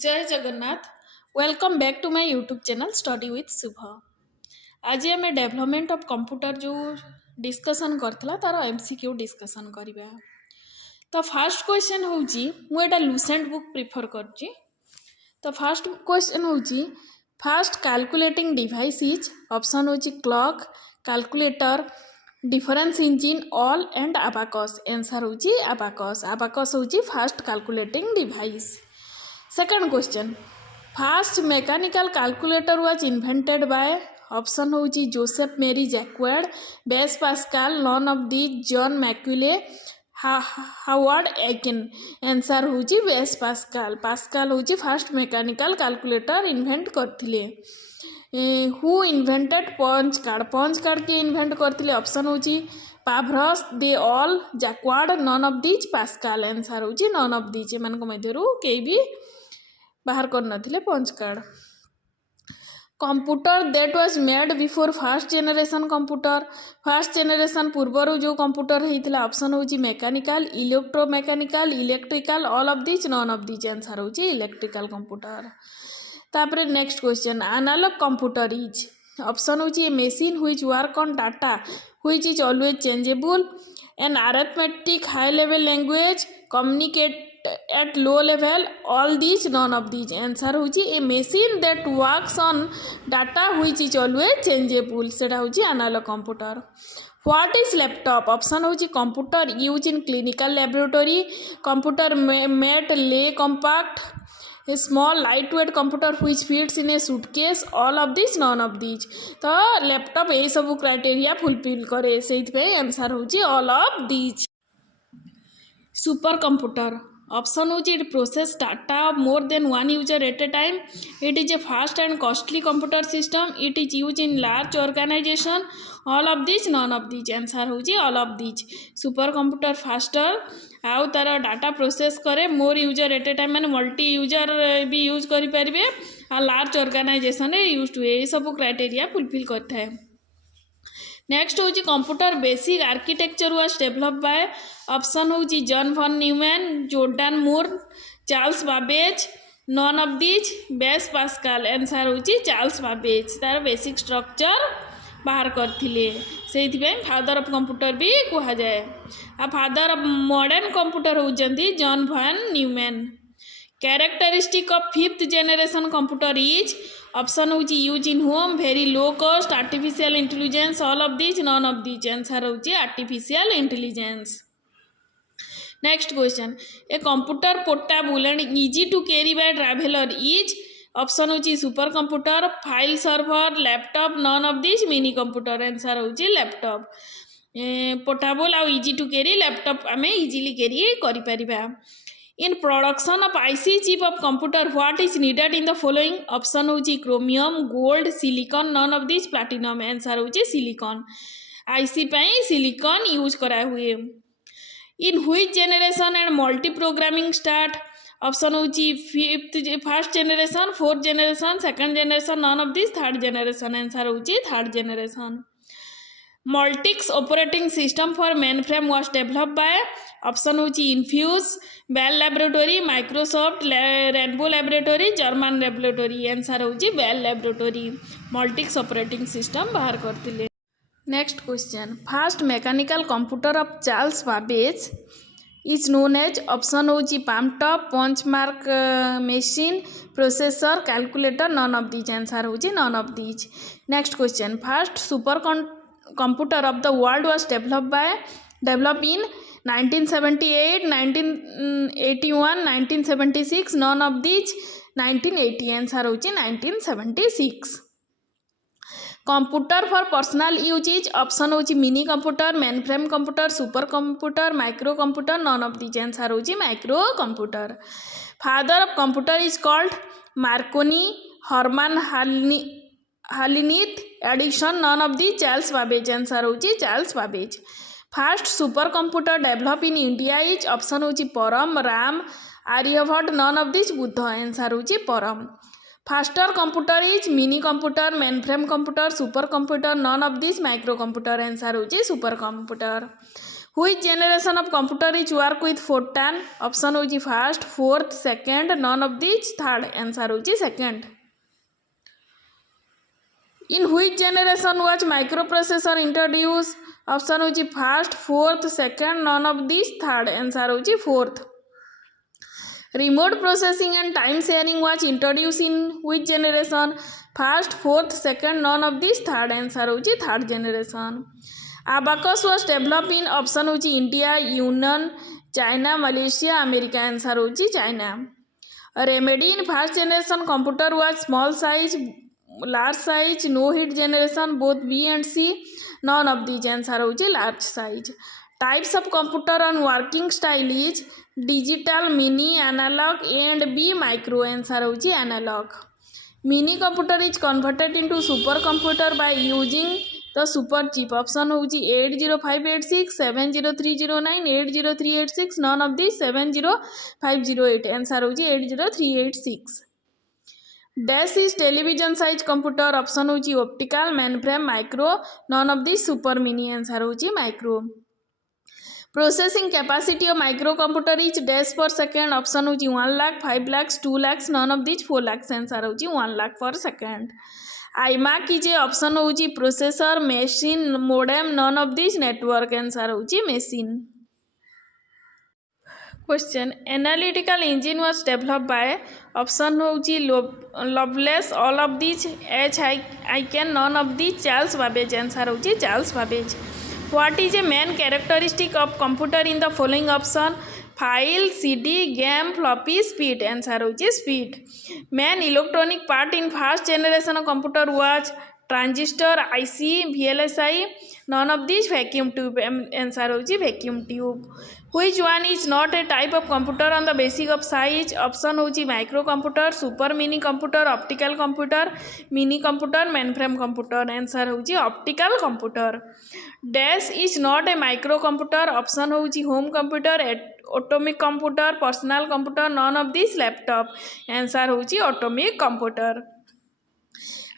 जय Jagannath. Welcome back to my YouTube channel study with Shubh. आज आम डेवलपमेंट ऑफ कंप्यूटर जो डिस्कसन करथला तार एमसीक्यू डिस्कसन करबा। तो फर्स्ट क्वेश्चन होउची मुएटा लुसेंट बुक प्रिफर करची। तो फर्स्ट क्वेश्चन होउची first calculating device is option होउची clock, calculator, difference engine, all and abacus. Answer होउची अबाकस। अबाकस होउची first calculating device. Second question, first mechanical calculator was invented by option होउची Joseph Marie Jacquard, Blaise Pascal, none of these John Mauchly, Howard Aiken. Answer होउची Blaise Pascal. Pascal होउची first mechanical calculator invent करथिले। Who invented punch card? Punch card के invent करथिले? Option होउची पाभरस, they all, Jacquard, none of these, Pascal. Answer होउची none of these. एमानक मध्यरु केही भी बाहर कर नथिले punch card. Computer that was made before first generation computer. First generation पूर्वर जो कंप्यूटर होता ऑप्शन होची mechanical, electromechanical, electrical, all of this, none of this. Answer होची इलेक्ट्रिकल कंप्यूटर। तापरे next question, analog computer is option होची a machine which work on data which is always changeable, an arithmetic high level language, communicate at low level, all these, none of these। Answer होची a machine that works on data which is always changeable। सेटा होची analog computer. What is laptop? Option होची computer use in clinical laboratory, computer मेट ले compact, small light weight computer which fits in a suitcase, all of this, none of this. तो laptop यही सब criteria fulfil करे, से answer होची all of this. Super computer option होची it process data more than one user at a time, it is a fast and costly computer system, it is use in large organisation, all of this, none of this. Answer होची all of this. Super computer faster आउ तार data process करे more user at a time, मैंने multi user भी use करें आ large organisation use हुए, सब क्राइटेरिया फुलफिल करता है। नेक्स्ट होची computer basic architecture was develop by option होची John von Neumann, Gordon Moore, Charles Babbage, none of this, Blaise Pascal. Answer होची चार्ल्स बाबेज। तार बेसिक स्ट्रक्चर बाहर करथिले, सेइथिबे फादर ऑफ कंप्यूटर भी कहा जाए। आ फादर ऑफ मॉडर्न कंप्यूटर होचंती John von Neumann. Characteristic of fifth generation computer is option होची use in home, very low cost, artificial intelligence, all of this, none of this. Answer होची artificial intelligence. Next question, a computer portable and easy to carry by traveller is option होची super computer, file server, laptop, none of this, mini computer. Answer होची laptop. Portable आ easy to carry, laptop आमे easily carry करि परिबा। In production of IC chip of computer, what is needed in the following? Option होची chromium, gold, silicon, none of this, platinum। Answer होची silicon। IC पाई silicon use करा हुए। In which generation and multi programming start? Option होची first generation, fourth generation, second generation, none of this, third generation. Answer होची third generation. Multics operating system for mainframe was developed by option होची इन्फ्यूज, Bell laboratory, Microsoft, rainbow laboratory, German laboratory. Answer होची Bell laboratory Multics operating system बाहर करथिले। Next question, first mechanical computer of Charles Babbage is known as option होची palm top, punch mark machine, processor, calculator, none of this. Answer होची none of this. Next question, first super computer of the world was developed in 1978, 1981, 1976, none of these, 1980। Answer होची 1976। Computer for personal use is option होची mini computer, mainframe computer, super computer, micro computer, none of this. Answer होची micro computer. Father of computer is called Marconi, Herman Hollerith, Edison, none of the, Charles Babbage. Answer होची Charles Babbage. First super computer develop in India is option होची Param, Ram, Aryabhatta, none of this, Buddha. Answer होची Param. Faster computer is mini computer, mainframe computer, super computer, none of this, micro computer. Answer होची super computer. Which generation of computer is work with photon? Option होची first, fourth, second, none of these, third. Answer होची second. In which generation was microprocessor introduced? Option होची first, fourth, second, none of these, third. Answer होची fourth. Remote processing and time sharing was introduced in which generation? First, fourth, second, none of these, third. Answer होची third generation. Abacus was developed in option होची India, Yunnan, China, Malaysia, America. Answer होची China. A remedy in first generation computer was small size, large size, no hit generation, both B and C. None of these. Answer होची large size. Types of computer and working style is digital, mini, analog, and B micro. Answer होची analog. Mini computer is converted into supercomputer by using the super chip. Option होची 80586, 70309, 80386. None of these. 70508. Answer होची 80386. Dash is television size computer. Option होची optical, mainframe, micro. None of these. Super mini. Answer होची micro. Processing capacity of microcomputer is dash per second. Option होची 1 lakh, 5 lakhs, 2 lakhs. None of these. 4 lakhs. Answer होची 1 lakh per second. iMac is option होची processor, machine, modem. None of these. Network. Answer होची machine. Question. Analytical engine was developed by option होची Loveless, all of these, H. Aiken, none of these, Charles Babbage. Answer होची Charles Babbage. What is a main characteristic of computer in the following option? File, CD, game, floppy, speed. Answer होची speed. Main electronic part in first generation of computer was transistor, IC, VLSI. None of these. Vacuum tube. Answer होची vacuum tube. Which one is not a type of computer on the basis of size? Option होची microcomputer, super mini computer, optical computer, mini computer, mainframe computer. Answer होची optical computer. Dash is not a microcomputer. Option होची home computer, atomic computer, personal computer. None of these. Laptop. Answer होची atomic computer.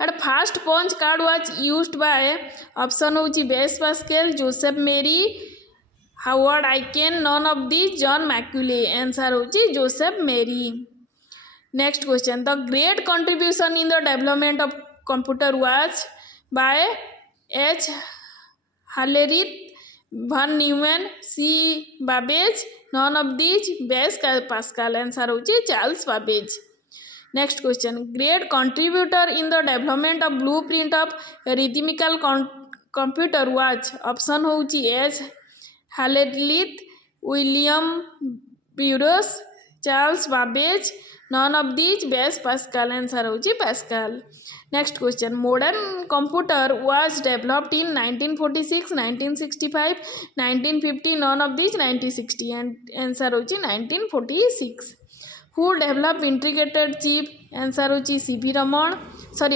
And first punch card was used by option होची Blaise Pascal, Joseph Marie, Howard Aiken. None of these. John Macaulay. Answer होची Joseph Marie. Next question. The great contribution in the development of computer was by H. Hallerith, von Neumann, C. Babbage. None of these. Blaise Pascal. Answer होची Charles Babbage. Next question. Great contributor in the development of blueprint of arithmetical computer was option होची H. Hallerith, William Burroughs, Charles Babbage. None of these. Blaise Pascal. Answer होची Pascal. Next question. Modern computer was developed in 1946, 1965, 1950. None of these. 1960. And answer होची 1946. Who developed integrated chip? Answer होची C.V. Raman.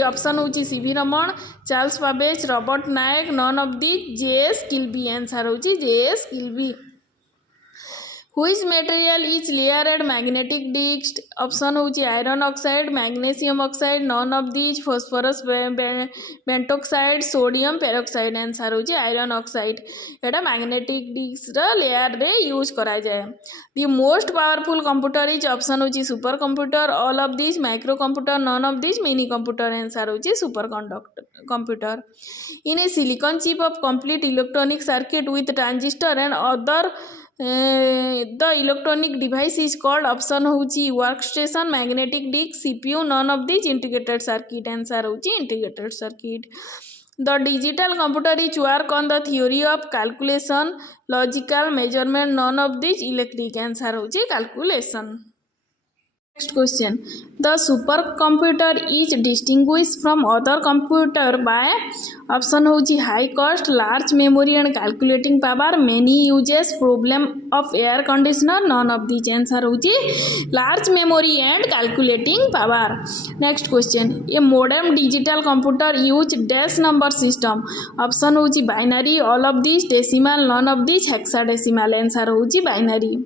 Option होची C.V. Raman, Charles Babbage, Robert Naik. None of these. J.S. Kilby. Answer होची J.S. Kilby. Which material is layered magnetic disk? Option होची iron oxide, magnesium oxide. None of these. Phosphorus pentoxide, sodium peroxide. Answer होची iron oxide. एटा magnetic disk layer रे use करा जाए. The most powerful computer is option होची supercomputer, all of these. Microcomputer, none of these. Mini computer. Answer होची supercomputer. In a silicon chip of complete electronic circuit with transistor and other the electronic device is called option होची workstation, magnetic disk, CPU. None of these. Integrated circuit. Answer होची integrated circuit. The digital computer is work on the theory of calculation, logical measurement. None of these. Electric. Answer होची calculation. Next question. The supercomputer is distinguished from other computer by option होची high cost, large memory and calculating power, many uses, problem of air conditioner. None of these. Answer होची large memory and calculating power. Next question. A modern digital computer use dash number system. Option होची binary, all of these. Decimal. None of these. Hexadecimal. Answer होची binary.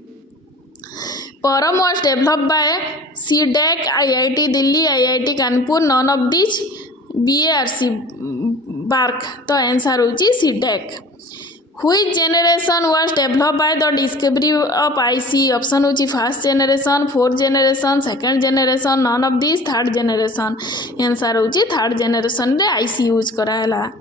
Param was developed by CDEC, IIT Delhi, IIT Kanpur. None of these. BARC, BARC. तो answer होची CDEC. Which generation was developed by the discovery of IC? Option होची first generation, fourth generation, second generation, none of these, third generation. Answer होची third generation रे IC use कराला.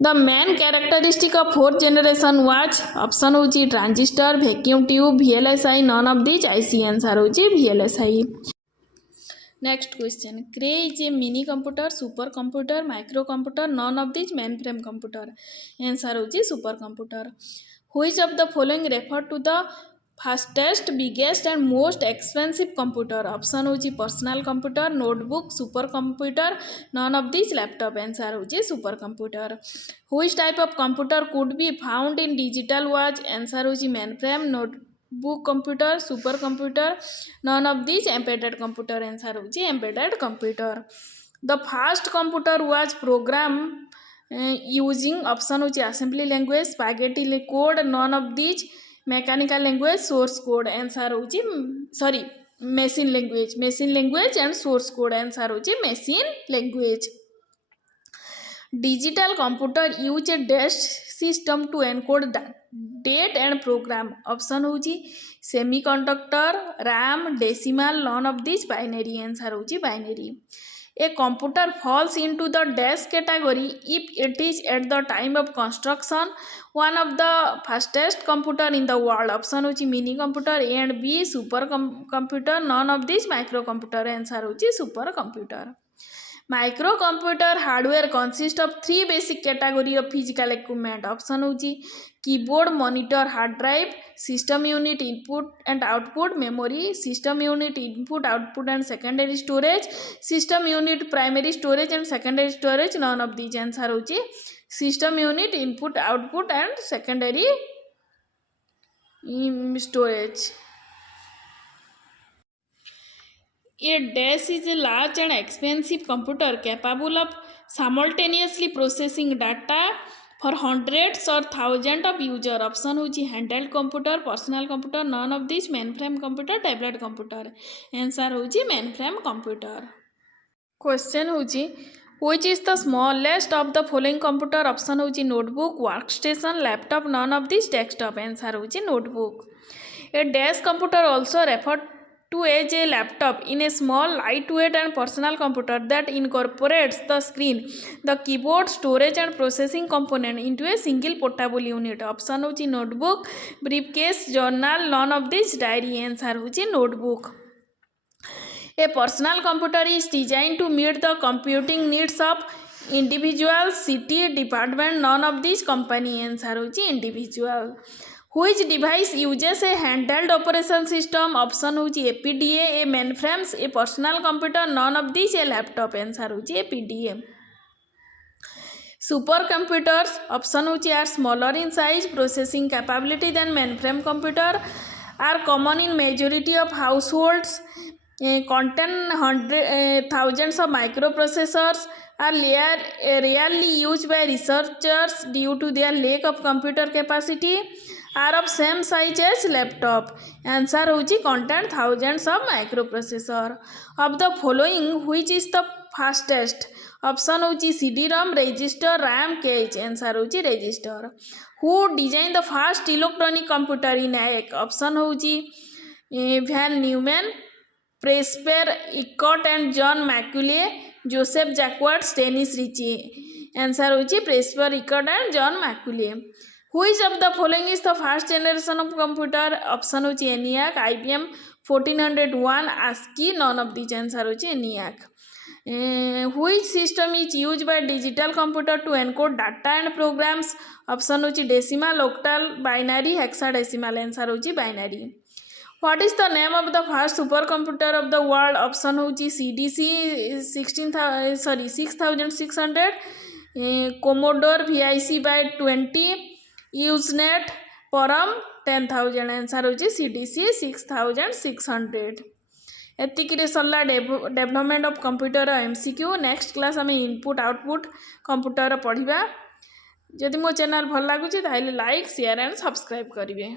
The main characteristic of fourth generation was option होची transistor, vacuum tube, VLSI, none of these, IC. Answer होची VLSI. Next question. Cray is a mini computer, super computer, microcomputer, none of these, mainframe computer. Answer होची super computer. Which of the following refer to the fastest, biggest and most expensive computer? Option होची personal computer, notebook, super computer, none of these, laptop. Answer होची super computer. Which type of computer could be found in digital watch? Answer होची mainframe, notebook computer, super computer, none of these, embedded computer. Answer होची embedded computer. The first computer was programmed using option होची assembly language, spaghetti code, none of these, mechanical language, source code. Answer होची machine language and source code. Answer होची machine language. Digital computer use a dash system to encode date and program. Option होची semiconductor, RAM, decimal, none of these, binary. Answer होची binary. A computer falls into the dash category if it is at the time of construction one of the fastest computer in the world. Option होची mini computer, A and B, super computer, none of these, microcomputer. Answer होची super computer. Microcomputer hardware consists of three basic category of physical equipment. Option होची keyboard, monitor, hard drive, system unit, input and output, memory, system unit, input, output and secondary storage, system unit, primary storage and secondary storage, none of these. Answer होची system unit, input, output and secondary storage. A dash is a large and expensive computer capable of simultaneously processing data for hundreds or thousands of users. Option होची handheld computer, personal computer, none of these, mainframe computer, tablet computer. Answer होची mainframe computer. Question होची which is the smallest of the following computer? Option होची notebook, workstation, laptop, none of these, desktop. Answer होची notebook. A dash computer also referred to as a laptop in a small, lightweight and personal computer that incorporates the screen, the keyboard, storage and processing component into a single portable unit. Option होची notebook, briefcase, journal, none of these, diary. Answer होची notebook. A personal computer is designed to meet the computing needs of individual, city, department, none of these, company. Answer होची individual. Which device uses a handheld operation system? Option होची APDA, a mainframe, a personal computer, none of these, a laptop. Answer होची APDA. Supercomputers, option होची are smaller in size, processing capability than mainframe computer, are common in majority of households, contain thousands of microprocessors, are rarely used by researchers due to their lack of computer capacity, are of same size as laptop. Answer होची contain thousands of microprocessor. Of the following which is the fastest? Option होची CD-ROM, register, RAM, cache. Answer होची register. Who designed the first electronic computer in AEC? Option होची Van Neumann, Presper, Eckert and John Macaulay, Joseph Jacquard, Dennis Ritchie. Answer होची Presper, Eckert and John Macaulay. Which of the following is the first generation of computer? Option होची ENIAC, IBM 1401, ASCII, none of these. Answer होची ENIAC. Which system is used by digital computer to encode data and programs? Option होची decimal, octal, binary, hexadecimal. Answer होची binary. What is the name of the first supercomputer of the world? Option होची CDC 6600, Commodore VIC by 20, Usenet, Param 10,000. Answer होची CDC 6600. एतिकिरे सरला development of computer MCQ. Next class आम input output computer पढ़ा. जदि मो channel भल लगुच लाइक शेयर एंड सब्सक्राइब करेंगे.